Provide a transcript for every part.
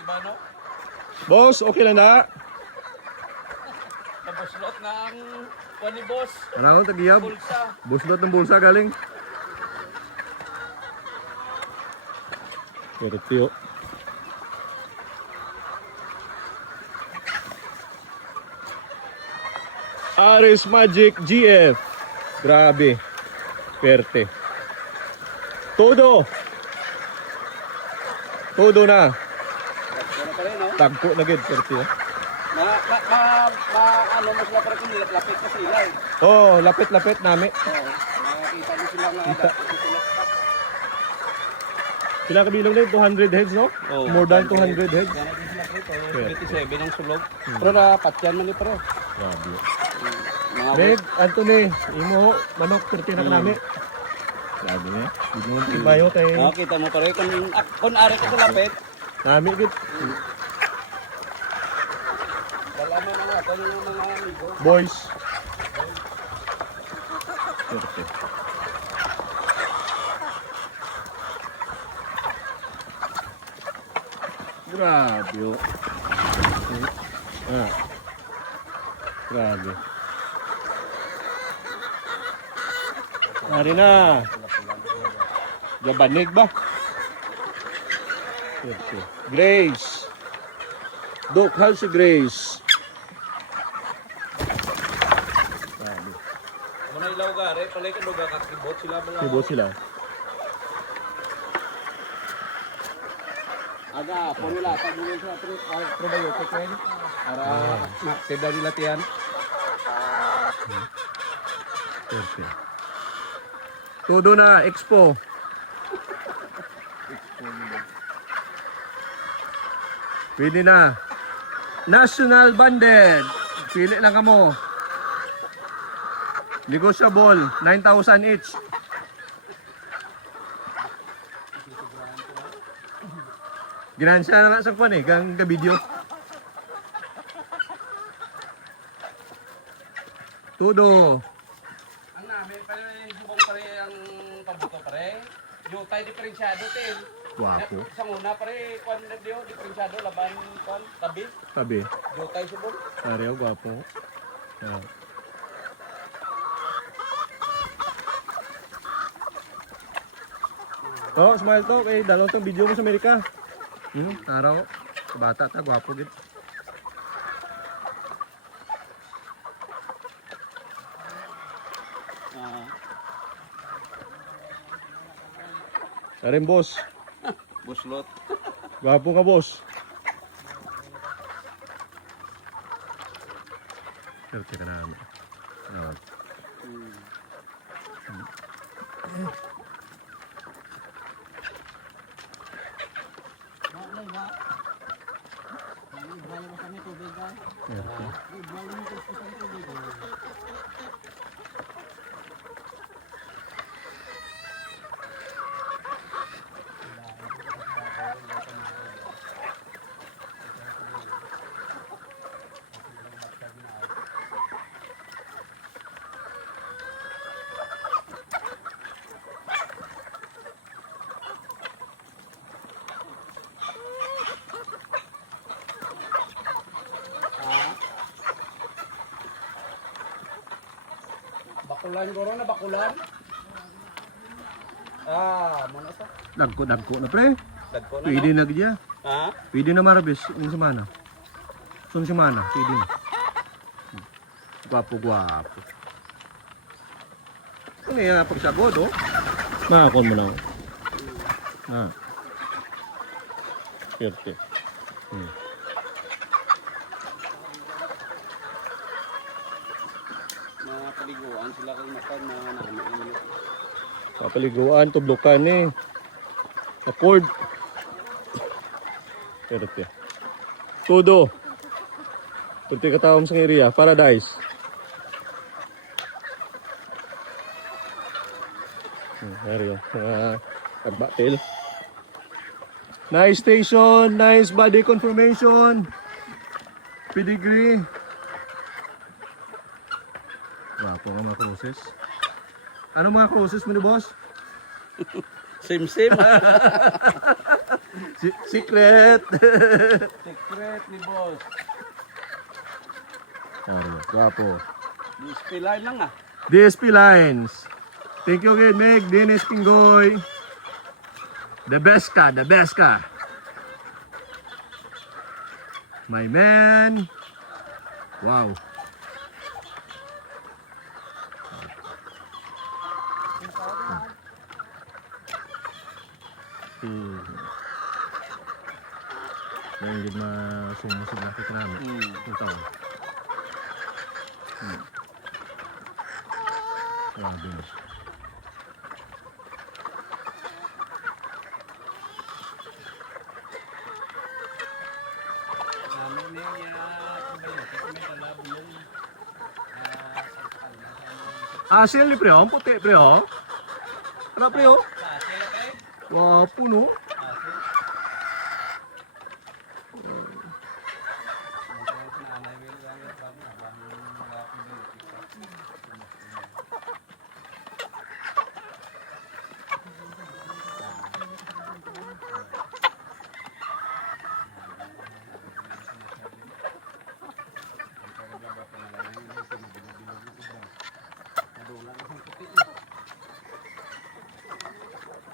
iba, no? Boss, okay lang na? Nabuslot na ang kuwan ni boss. Ano tagiyab? Bulsa. Buslot ng bulsa galing. Pero tiyo. Aris Magic GF. Grabe. Perte. Todo. Todo na. Ano pa rin, no? Tagko na gid perte. Ano mo sila parang kung lapit ka sila eh. Oh, lapit-lapit nami. Oo. Nakakita mo sila nga Kita. lapit sila. Sila kabilong na yung 200 heads, no? Oo. More than 200 heads. Kaya natin sila pre, 27 ang sulog. Hmm. Pero napatyan man ni pre. Grabe. Mga Meg, Anthony, imo manok perti na nami. Grabe niya. Hindi mo tibayo kay Nakakita mo pre kung ari ka sa lapit. nami gid. Wala mo mga ito yung mga amigo. Boys. Perte. Grabe. Oh. Ah. Grabe. Ari na. Jabanig ba? Perte. Grace. Dok, how's si Grace? Grabe. Muna ilaw gare, palay ka lugar kakibot sila mga. Sibot sila. Aga, puno la pag muna sa probiotic ko yun. Para maksib na nila tiyan. Perfect. Todo na, Expo. Pwede na. National Banded. Pili lang kamo. Negotiable. 9,000 each. Ginansya na sa kwan eh. Gang video. Todo. Ang namin pare subong pare ang pabuto pare. Yung tayo diferensyado tin. Guwapo. Sa una pare kwan na dio diferensyado laban kwan tabi. Sabi. Yung tayo subong. Ariel, guwapo. Yeah. Oh, smile to. Eh, dalawang tong video mo sa Amerika. Araw. Bata ta, guwapo gid. Sarin, boss. Buslot. Gwapo ka, boss. Serte ka namin. Nawag. Serte. Bakulan goro na bakulan. Ah, mana sa? Dagko na, pre. Dagko na. Pwede na gid ya. Ha? Pwede na marabis. Yung semana. Sun semana. Pwede na. Gwapo. Ano yan? Pagsagod, oh. Nakakon mo na. Ah. Serte. Mga paliguan sila kay makan na namin. Kapaliguan, tublukan eh. Accord. Serte. Todo. Pwede ka tawang sa area. Paradise. There you go. Agbatil. Nice station. Nice body conformation. Pedigree. Wapo nga mga cruises. Ano mga cruises mo ni boss? Sim. Secret. Secret ni boss. Oh, guwapo. Display line lang ah. DSP Lines. Thank you again, Meg. Dennis Pinggoy. The best ka, the best ka. My man. Wow. Yang gid masumusog na kita namin. Ito. Grabe na. Asil ni pre, ang puti pre oh. Ano pre oh? Wah, puno.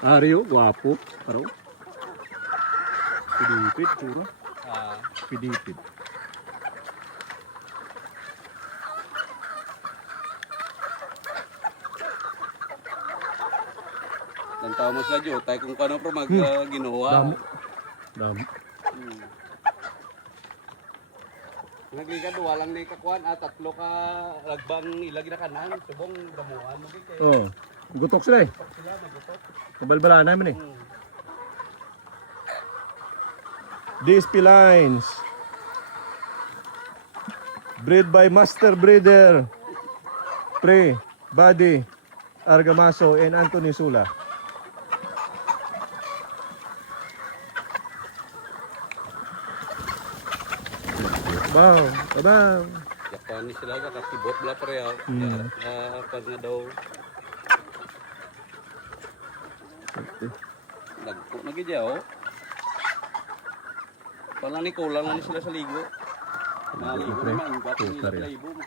Ario, guwapo. Paro. Pidipid, pura. Pidipid. Dan tahu mas lajo, tayo kung kano pro mag ginawa. Dami. Dami. Nagligad walang ni kakuan tatlo ka lagbang ilagi na kanan, subong damuhan mo kay. Oh. Gutok sila eh. Sila nagutot. Nabalbala namin eh. DSP Lines. Breed by Master Breeder. Pre, Buddy, Argamaso, and Anthony Sula. Wow, abang. Japan ni sila ka kibot bla pre ya. Pag nga daw nagko na gid yaw. Pala ni kulang na ni sila sa ligo. Naligo naman, ba't nila ibo mo.